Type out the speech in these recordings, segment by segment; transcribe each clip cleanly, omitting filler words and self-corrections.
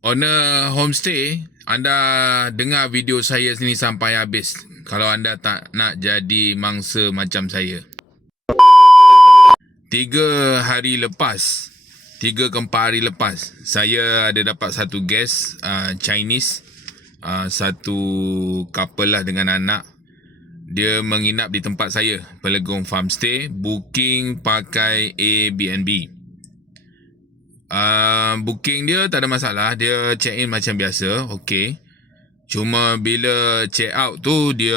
Owner homestay, anda dengar video saya sini sampai habis kalau anda tak nak jadi mangsa macam saya. 3 hari lepas, 3 ke 4 hari lepas, saya ada dapat satu guest Chinese, satu couple lah dengan anak. Dia menginap di tempat saya, Pelegung Farmstay, booking pakai Airbnb. Booking dia tak ada masalah. Dia check in macam biasa. Okay. Cuma bila check out tu, dia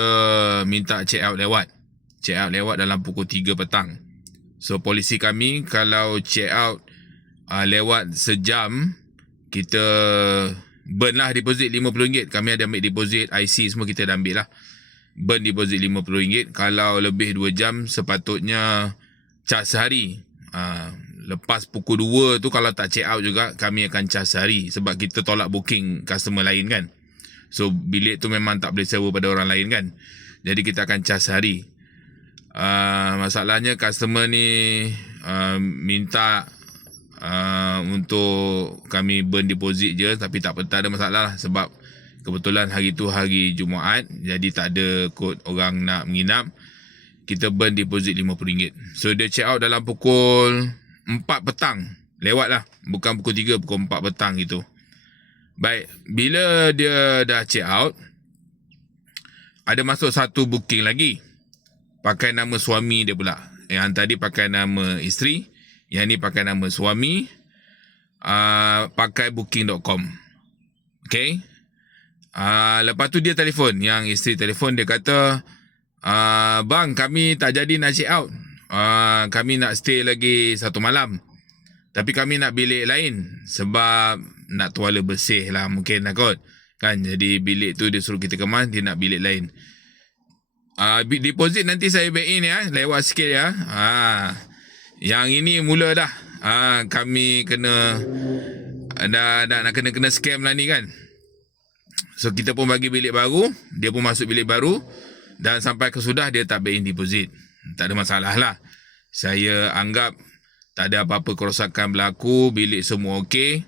minta check out lewat. Check out lewat dalam pukul 3 petang. So polisi kami, kalau check out lewat sejam, kita burn lah deposit RM50. Kami ada ambil deposit, IC semua kita dah ambil lah. Burn deposit RM50. Kalau lebih 2 jam, sepatutnya charge sehari. Lepas pukul 2 tu, kalau tak check out juga, kami akan charge sehari. Sebab kita tolak booking customer lain kan. So bilik tu memang tak boleh sewa pada orang lain kan. Jadi kita akan charge sehari. Masalahnya customer ni minta untuk kami burn deposit je. Tapi tak ada masalah lah. Sebab kebetulan hari tu hari Jumaat. Jadi tak ada kod orang nak menginap. Kita burn deposit RM50. So dia check out dalam pukul 4 petang. Lewat lah. Bukan pukul 3, pukul 4 petang gitu. Baik. Bila dia dah check out, ada masuk satu booking lagi. Pakai nama suami dia pula. Yang tadi pakai nama isteri. Yang ni pakai nama suami. Pakai booking.com. Okay. Lepas tu dia telefon. Yang isteri telefon, dia kata, bang, kami tak jadi nak check out. Kami nak stay lagi 1 malam. Tapi kami nak bilik lain. Sebab nak tuala bersih lah mungkin lah kot. Kan, jadi bilik tu dia suruh kita kemas, dia nak bilik lain. Deposit nanti saya back in ya. Lewat sikit ya. Yang ini mula dah. Kami kena nak kena scam lah ni kan. So kita pun bagi bilik baru. Dia pun masuk bilik baru. Dan sampai kesudah dia tak back in deposit. Tak ada masalah lah. Saya anggap tak ada apa-apa kerosakan berlaku. Bilik semua okey.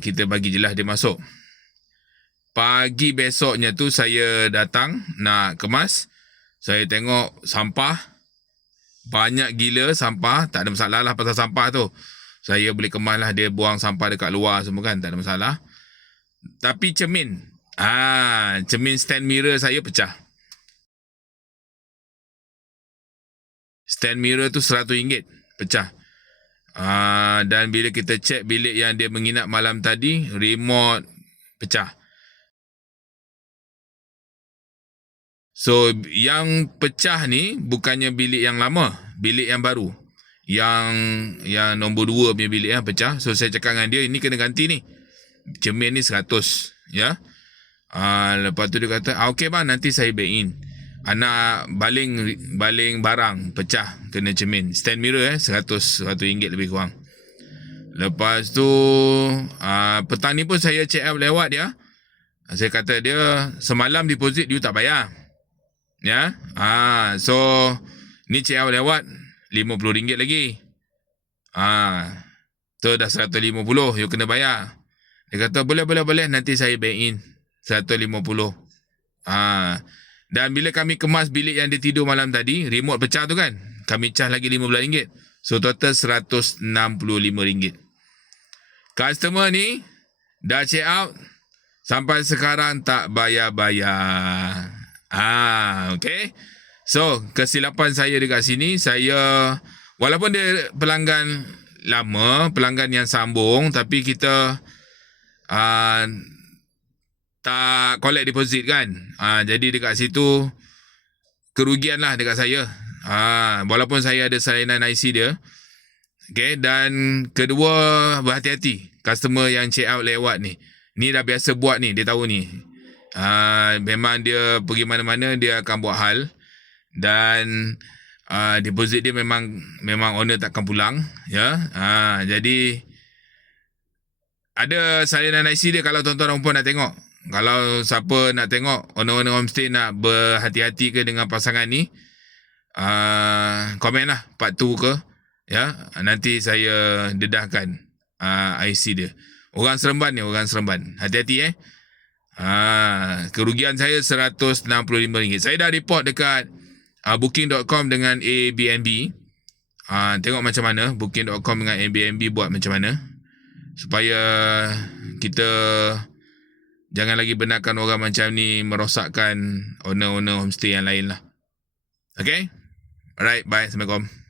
Kita bagi je lah dia masuk. Pagi besoknya tu saya datang nak kemas. Saya tengok sampah. Banyak gila sampah. Tak ada masalah lah pasal sampah tu. Saya boleh kemas lah. Dia buang sampah dekat luar semua kan. Tak ada masalah. Tapi cermin. Cermin stand mirror saya pecah. Stand mirror tu RM100 pecah. Dan bila kita check bilik yang dia menginap malam tadi, remote pecah. So yang pecah ni bukannya bilik yang lama, bilik yang baru. Yang nombor 2 punya bilik yang pecah. So saya cakap dengan dia, ini kena ganti ni. Cermin ni 100 ya. Lepas tu dia kata, okey bang, nanti saya back in. Anak baling barang pecah, kena cermin. Stand mirror RM100 lebih kurang. Lepas tu petang ni pun saya check out lewat dia. Saya kata dia, semalam deposit dia tak bayar. Ya. So ni check out lewat RM50 lagi. So dah RM150 you kena bayar. Dia kata boleh nanti saya back in RM150. Dan bila kami kemas bilik yang dia tidur malam tadi, remote pecah tu kan, kami charge lagi RM15. So total RM165. Customer ni dah check out, sampai sekarang tak bayar-bayar. Okay. So kesilapan saya dekat sini, saya walaupun dia pelanggan lama, pelanggan yang sambung, tapi kita tak collect deposit kan. Jadi dekat situ kerugian lah dekat saya. Walaupun saya ada salinan IC dia. Okay. Dan kedua, berhati-hati. Customer yang check out lewat ni. Ni dah biasa buat ni. Dia tahu ni. Memang dia pergi mana-mana, dia akan buat hal. Dan deposit dia memang owner takkan pulang. Ya. Jadi ada salinan IC dia kalau tuan-tuan dan puan nak tengok. Kalau siapa nak tengok, owner-owner homestay nak berhati-hati ke dengan pasangan ni, komen lah part 2 ke. Ya, nanti saya dedahkan IC dia. Orang Seremban ni, orang Seremban. Hati-hati kerugian saya RM165. Saya dah report dekat booking.com dengan Airbnb. Tengok macam mana booking.com dengan Airbnb buat macam mana supaya kita jangan lagi benarkan orang macam ni merosakkan owner-owner homestay yang lain lah. Okay? Alright, bye. Assalamualaikum.